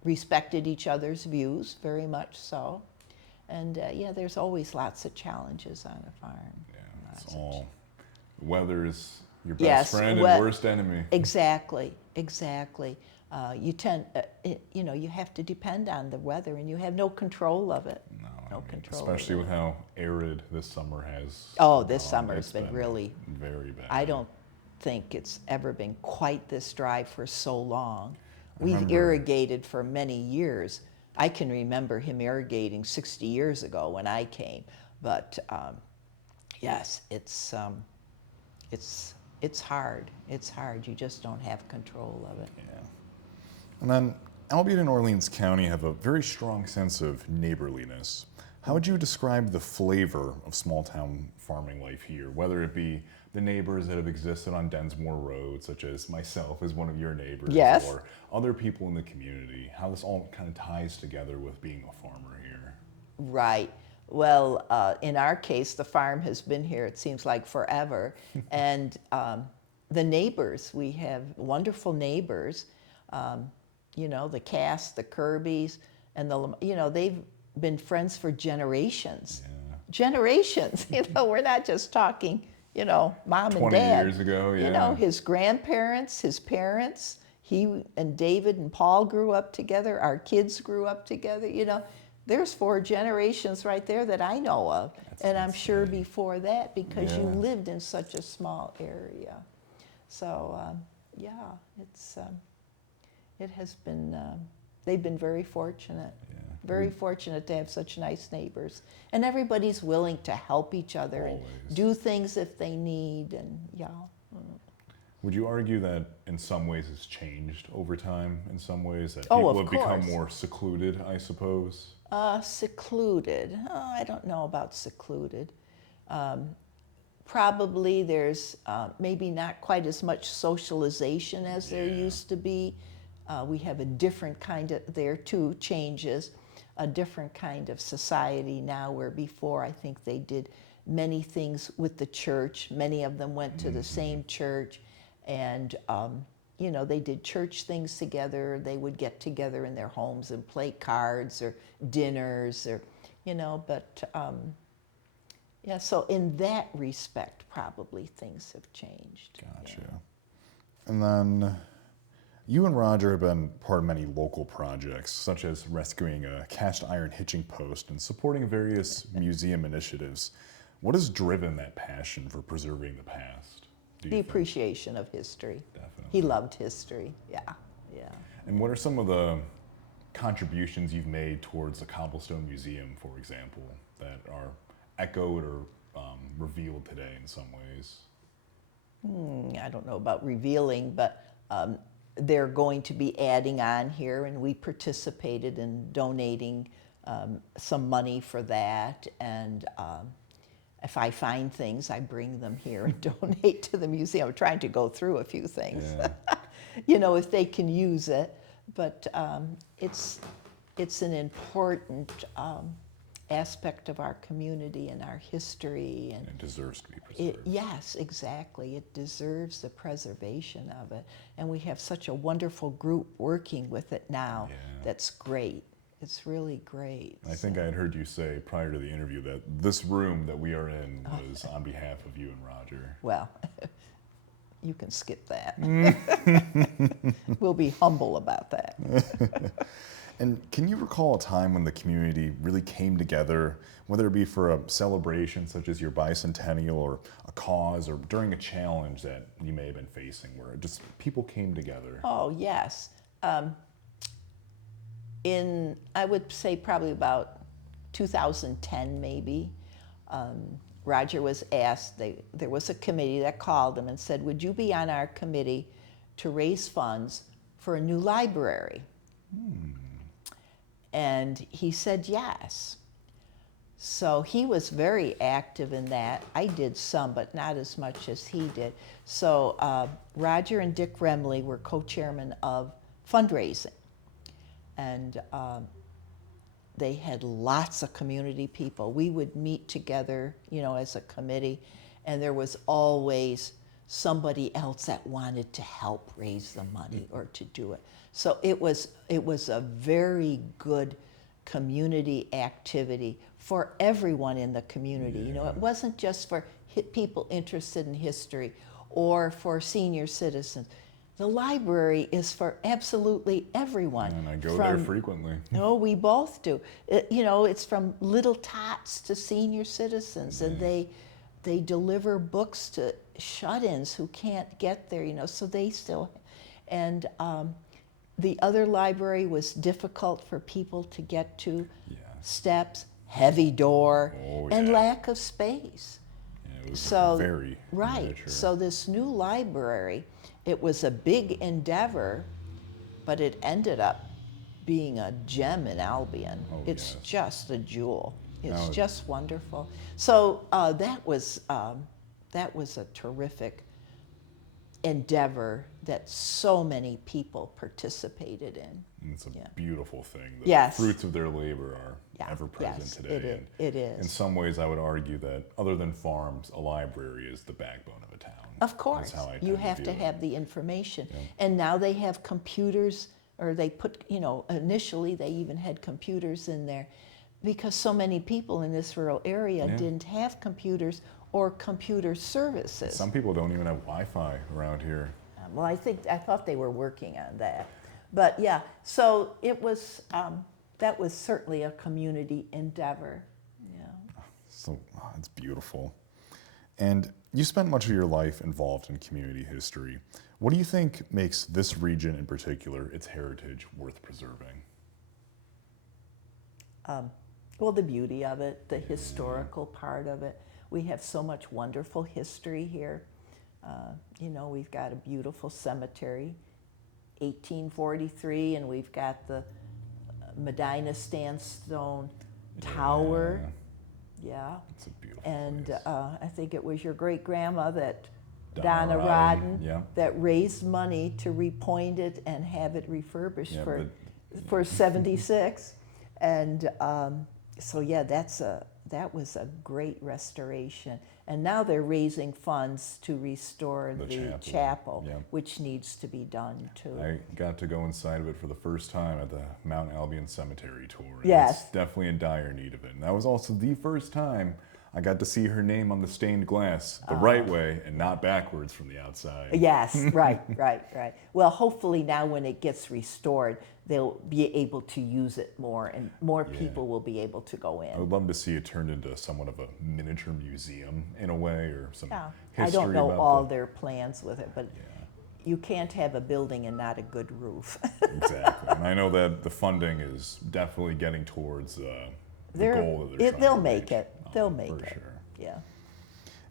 respected each other's views very much so. And yeah, there's always lots of challenges on a farm. Yeah, Lots it's of all weather is your best Yes, friend and worst enemy. Exactly. You have to depend on the weather, and you have no control of it. No, No I mean, control of especially it. with how arid this summer has. Oh, this gone. summer It's has been really. very bad. I don't think it's ever been quite this dry for so long. I We've remember- irrigated for many years. I can remember him irrigating 60 years ago when I came, but yes, it's hard. It's hard. You just don't have control of it. Yeah. And then Albion and Orleans County have a very strong sense of neighborliness. How would you describe the flavor of small town farming life here, whether it be the neighbors that have existed on Densmore Road, such as myself as one of your neighbors, Yes. or other people in the community, how this all kind of ties together with being a farmer here? Right. Well, in our case, the farm has been here, it seems like forever. And the neighbors, we have wonderful neighbors. The Cass, the Kirbys, and they've been friends for generations. Yeah. Generations. We're not just talking, mom and 20 dad. years ago, yeah. His grandparents, his parents, he and David and Paul grew up together. Our kids grew up together. There's 4 generations right there that I know of. And I'm sure before that, because you Yeah. lived in such a small area. So, it has been, they've been very fortunate. Yeah. Very fortunate to have such nice neighbors. And everybody's willing to help each other Always. and do things if they need. And Would you argue that in some ways it's changed over time? In some ways that Oh, people of have become course. more secluded, I suppose? Secluded. Oh, I don't know about secluded. Probably there's maybe not quite as much socialization as there Yeah. used to be. We have a different kind of, there too, changes, a different kind of society now, where before I think they did many things with the church. Many of them went to the same church, and they did church things together. They would get together in their homes and play cards or dinners, or yeah. So in that respect, probably things have changed. Gotcha. Yeah. And then You and Roger have been part of many local projects, such as rescuing a cast iron hitching post and supporting various museum initiatives. What has driven that passion for preserving the past, do you The think? appreciation of history. Definitely. He loved history. Yeah, yeah. And what are some of the contributions you've made towards the Cobblestone Museum, for example, that are echoed or revealed today in some ways? I don't know about revealing, but they're going to be adding on here, and we participated in donating some money for that. And if I find things, I bring them here and donate to the museum. I'm trying to go through a few things, Yeah. you know, if they can use it. But it's an important aspect of our community and our history, and It deserves to be preserved. yes, exactly. It deserves the preservation of it, and we have such a wonderful group working with it now. Yeah. That's great. It's really great. I think I had heard you say prior to the interview that this room that we are in was on behalf of you and Roger. Well, you can skip that. We'll be humble about that. And can you recall a time when the community really came together, whether it be for a celebration such as your bicentennial or a cause or during a challenge that you may have been facing where just people came together? Oh, yes. I would say probably about 2010 maybe, Roger was asked, there was a committee that called him and said, would you be on our committee to raise funds for a new library? And he said yes. So he was very active in that. I did some, but not as much as he did. So Roger and Dick Remley were co-chairmen of fundraising. And they had lots of community people. We would meet together, you know, as a committee, and there was always somebody else that wanted to help raise the money or to do it. So it was a very good community activity for everyone in the community. You know, it wasn't just for people interested in history or for senior citizens. The library is for absolutely everyone. And I go there frequently. No, we both do. You know, it's from little tots to senior citizens, and they deliver books to shut-ins who can't get there, you know, so they still, and the other library was difficult for people to get to. Yeah. Steps, heavy door, and yeah. lack of space. Yeah, it was So, very right. miniature. So this new library, it was a big endeavor, but it ended up being a gem in Albion. Oh, It's yes. just a jewel. It's Now- just wonderful. So that was a terrific endeavor that so many people participated in. And it's a Yeah. beautiful thing. The Yes. fruits of their labor are Yeah, ever present yes, today. it is. And It is. in some ways, I would argue that other than farms, a library is the backbone of a town. Of course, That's how I you tend have view to it. have the information. Yeah. And now they have computers, or they put, you know, initially they even had computers in there because so many people in this rural area Yeah. didn't have computers or computer services. Some people don't even have Wi-Fi around here. Well, I thought they were working on that. But yeah, so it was, that was certainly a community endeavor. Yeah. So it's beautiful. And you spent much of your life involved in community history. What do you think makes this region in particular, its heritage, worth preserving? Well, the beauty of it, the historical part of it. We have so much wonderful history here. You know, we've got a beautiful cemetery, 1843, and we've got the Medina Sandstone Tower. Yeah. It's a beautiful And place. I think it was your great-grandma that, Donna Donna Rodden, Rodden, yeah. that raised money to repoint it and have it refurbished Yeah, for 76. And so yeah, that was a great restoration. And now they're raising funds to restore the chapel, yeah. which needs to be done too. I got to go inside of it for the first time at the Mount Albion Cemetery tour. And Yes. It's definitely in dire need of it. And that was also the first time I got to see her name on the stained glass the right way and not backwards from the outside. Yes, right. Well, hopefully now when it gets restored, they'll be able to use it more, and more people will be able to go in. I would love to see it turned into somewhat of a miniature museum in a way, or some history. I don't know about all their plans with it, but you can't have a building and not a good roof. Exactly. And I know that the funding is definitely getting towards the goal that they're trying they'll to make reach. it. They'll make for it. Sure. Yeah.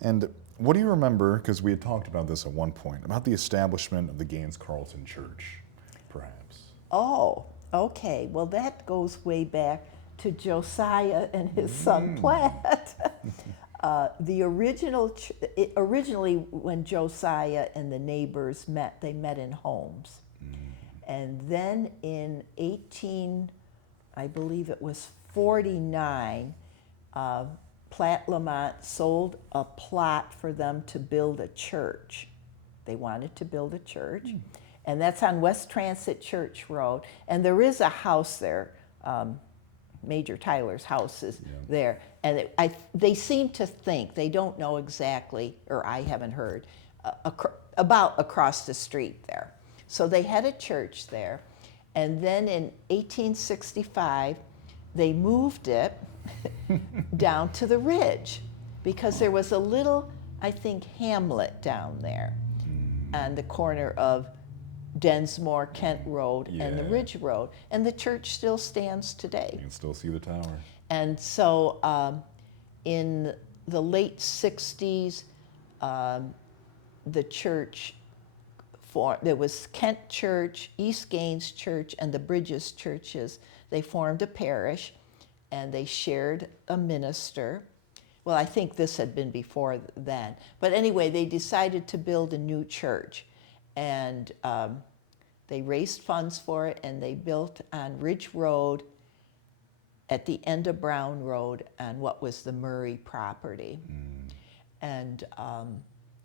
And what do you remember, because we had talked about this at one point, about the establishment of the Gaines Carlton Church, perhaps? Oh, okay. Well, that goes way back to Josiah and his son Platt. Originally, when Josiah and the neighbors met, they met in homes. And then in I believe it was 49, Platt Lamont sold a plot for them to build a church. They wanted to build a church. And that's on West Transit Church Road. And there is a house there. Major Tyler's house is there. And they seem to think, they don't know exactly, or I haven't heard, about across the street there. So they had a church there. And then in 1865, they moved it down to the ridge because there was a little, I think, hamlet down there on the corner of Densmore, Kent Road, and the Ridge Road. And the church still stands today. You can still see the tower. And so in the late 60s, the church, there was Kent Church, East Gaines Church, and the Bridges churches. They formed a parish, and they shared a minister. Well, I think this had been before then. But anyway, they decided to build a new church. And they raised funds for it, and they built on Ridge Road at the end of Brown Road on what was the Murray property. And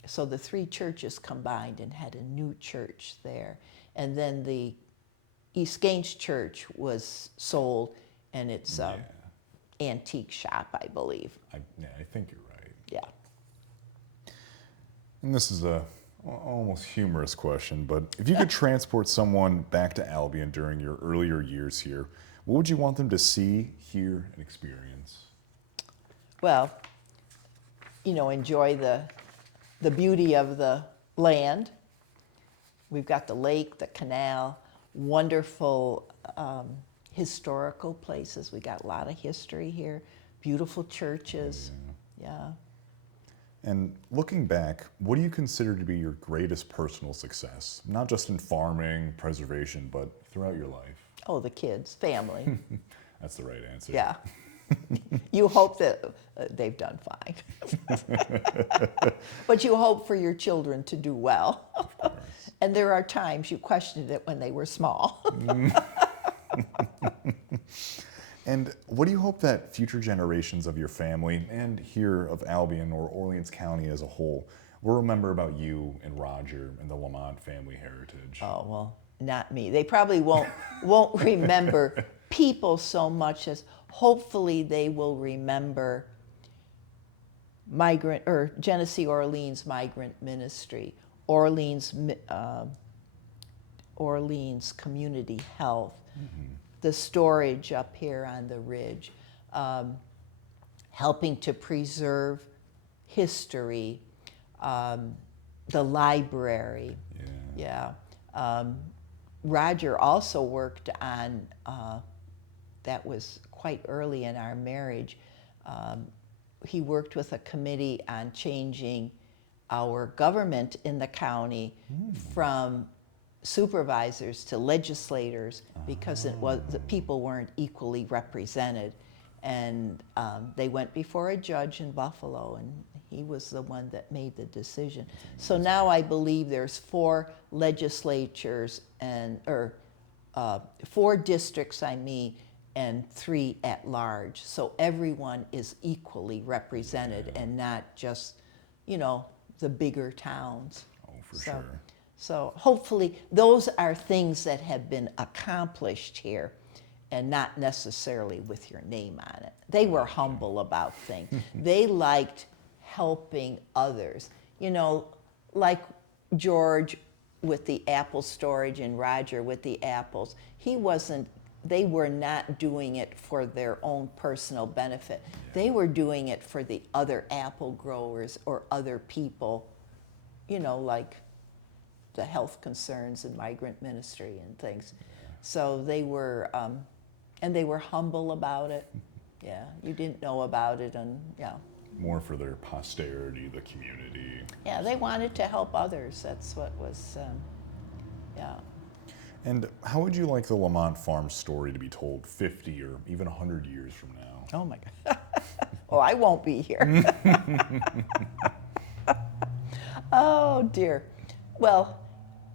so the three churches combined and had a new church there. And then the East Gaines Church was sold, and it's antique shop, I believe. I think you're right. Yeah. And this is a almost humorous question, but if you could transport someone back to Albion during your earlier years here, what would you want them to see, hear, and experience? Well, enjoy the beauty of the land. We've got the lake, the canal, wonderful historical places. We got a lot of history here, beautiful churches. Yeah. And looking back, what do you consider to be your greatest personal success? Not just in farming, preservation, but throughout your life? Oh, the kids, family. That's the right answer. Yeah. You hope that they've done fine. But you hope for your children to do well. Of course. And there are times you questioned it when they were small. And what do you hope that future generations of your family, and here of Albion or Orleans County as a whole, will remember about you and Roger and the Lamont family heritage? Oh, well, not me. They probably won't remember people so much as hopefully they will remember Genesee Orleans Migrant Ministry, Orleans Community Health, the storage up here on the ridge, helping to preserve history, the library. Yeah. Roger also worked on, that was quite early in our marriage, he worked with a committee on changing our government in the county from supervisors to legislators because the people weren't equally represented. And they went before a judge in Buffalo, and he was the one that made the decision. So now I believe there's 4 legislatures or 4 districts, and 3 at large. So everyone is equally represented and not just, the bigger towns. Oh, for sure. So hopefully those are things that have been accomplished here. and not necessarily with your name on it. They were humble about things. They liked helping others. You know, like George with the apple storage and Roger with the apples. They were not doing it for their own personal benefit. They were doing it for the other apple growers or other people, you know, like the health concerns and migrant ministry and things. So they were, and they were humble about it. Yeah, you didn't know about it, and yeah. More for their posterity, the community. Yeah, they wanted to help others. That's what was, yeah. And how would you like the Lamont farm story to be told 50 or even 100 years from now? Oh my God. Oh, I won't be here. Oh dear. Well,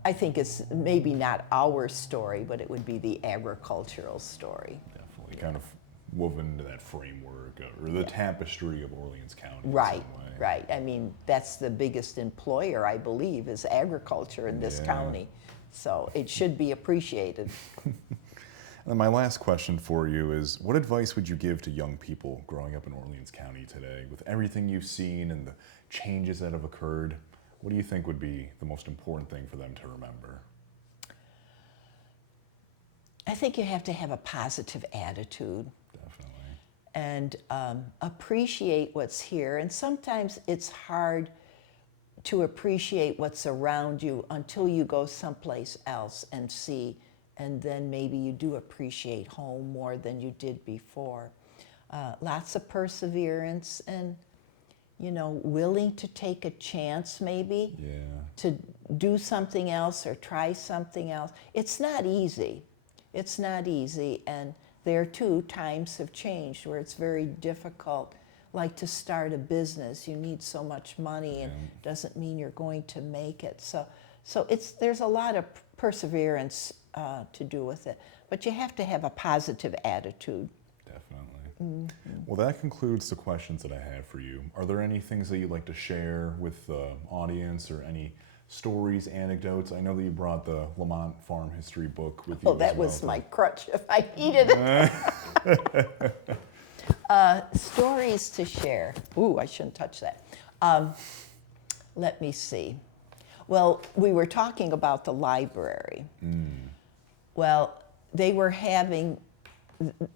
I think it's maybe not our story, but it would be the agricultural story. Definitely, kind of woven into that framework or the tapestry of Orleans County. Right, in some way. right. I mean, that's the biggest employer, I believe, is agriculture in this county. So it should be appreciated. And my last question for you is, what advice would you give to young people growing up in Orleans County today? With everything you've seen and the changes that have occurred, what do you think would be the most important thing for them to remember? I think you have to have a positive attitude. Definitely. And appreciate what's here. And sometimes it's hard to appreciate what's around you until you go someplace else and see, and then maybe you do appreciate home more than you did before. Lots of perseverance and, you know, willing to take a chance maybe to do something else or try something else. It's not easy. It's not easy, and there too times have changed where it's very difficult. Like to start a business, you need so much money, and doesn't mean you're going to make it. So there's a lot of perseverance to do with it, but you have to have a positive attitude. Definitely. Well, that concludes the questions that I had for you. Are there any things that you'd like to share with the audience, or any stories, anecdotes? I know that you brought the Lamont Farm History book with you. Oh, that was my crutch if I needed it. Stories to share. Ooh, I shouldn't touch that. Let me see. Well, we were talking about the library. Well, they were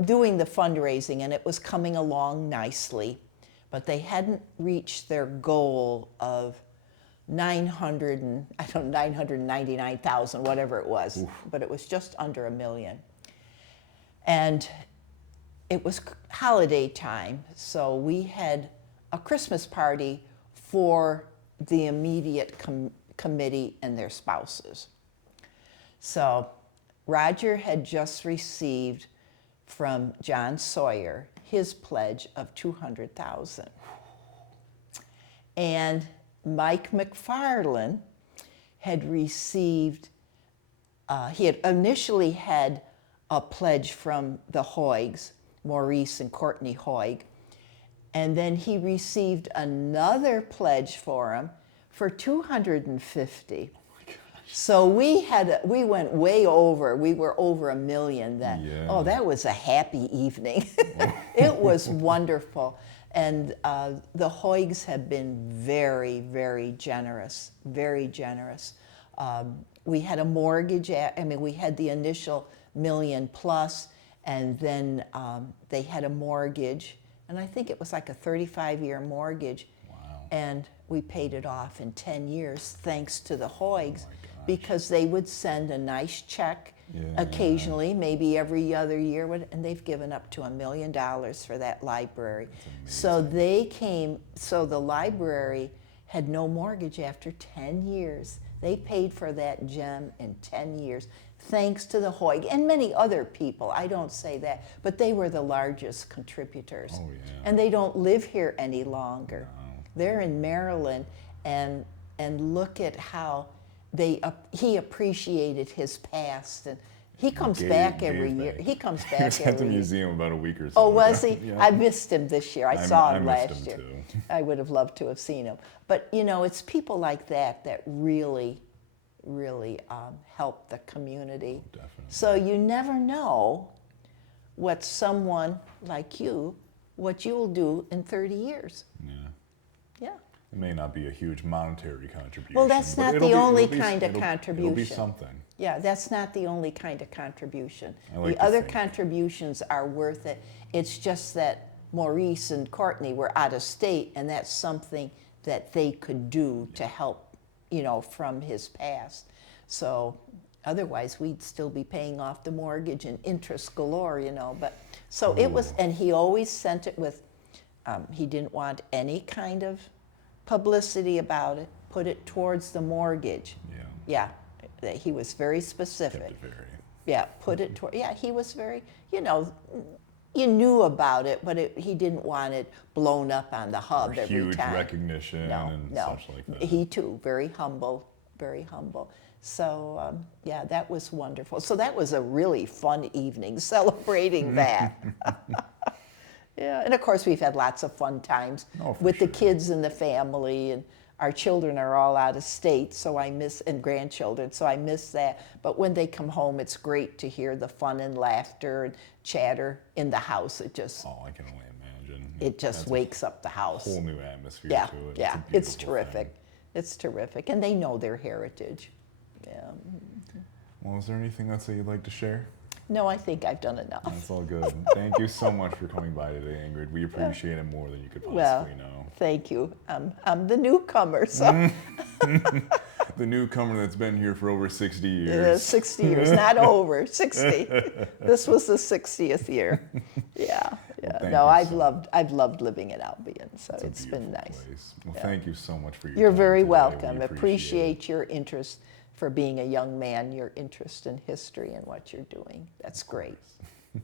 doing the fundraising, and it was coming along nicely, but they hadn't reached their goal of 999,000, whatever it was. Oof. But it was just under $1 million. And it was holiday time, so we had a Christmas party for the immediate committee and their spouses. So Roger had just received from John Sawyer his pledge of $200,000. And Mike McFarland had received, he had initially had a pledge from the Hoygs, Maurice and Courtney Hoyg, and then he received another pledge for him for $250,000. So we went way over. We were over $1 million then. Yeah. Oh, that was a happy evening. It was wonderful. And the Hoygs have been very, very generous, very generous. We had a mortgage, we had the initial $1 million plus, and then they had a mortgage, and I think it was like a 35-year mortgage. Wow. And we paid it off in 10 years thanks to the Hoygs, because they would send a nice check occasionally, maybe every other year, and they've given up to $1 million for that library. So the library had no mortgage after 10 years. They paid for that gem in 10 years, thanks to the Hoyg and many other people. I don't say that, but they were the largest contributors. Oh, yeah. And they don't live here any longer. No. They're in Maryland, and look at how he appreciated his past, and he comes back every year. He comes back every year. He was at the museum about a week or so. Oh, was he? Yeah. I missed him this year. I saw him last missed him year. too. I would have loved to have seen him. But, you know, it's people like that really, really help the community. Definitely. So you never know what someone like you, what you'll do in 30 years. Yeah. Yeah. It may not be a huge monetary contribution. Well, that's but not it'll the be- only it'll be- kind of it'll- contribution. It'll be something. Yeah, that's not the only kind of contribution. I like The to other think. contributions are worth it. It's just that Maurice and Courtney were out of state, and that's something that they could do to help, you know, from his past. So otherwise, we'd still be paying off the mortgage and interest galore, you know. But so it was, and he always sent it with, he didn't want any kind of publicity about it. Put it towards the mortgage. Yeah. Yeah, he was very specific. Kept it very. Yeah, put it toward, yeah, he was very, you know, you knew about it, but he didn't want it blown up on the hub Or every huge time. recognition and such like that. He too, very humble, very humble. So, yeah, that was wonderful. So that was a really fun evening celebrating that. Yeah, and of course we've had lots of fun times Oh, for with the sure. kids and the family, and our children are all out of state, so I miss, and grandchildren, so I miss that. But when they come home, it's great to hear the fun and laughter and chatter in the house. It just, Oh, I can only imagine. it just That's wakes up the house. a whole new atmosphere Yeah, to it. yeah, a it's beautiful terrific. thing. It's terrific, and they know their heritage. Yeah. Well, is there anything else that you'd like to share? No, I think I've done enough. That's all good. Thank you so much for coming by today, Ingrid. We appreciate it more than you could possibly Well, know. thank you. I'm the newcomer, so The newcomer that's been here for over 60 years. 60 years, not over, 60. This was the 60th year. Yeah, yeah. thank No, you I've loved living in Albion, so It's a it's been beautiful nice. place. Well, Yeah. thank you so much for your You're time very today. welcome. We Appreciate your interest for being a young man, your interest in history and what you're doing. That's great. it.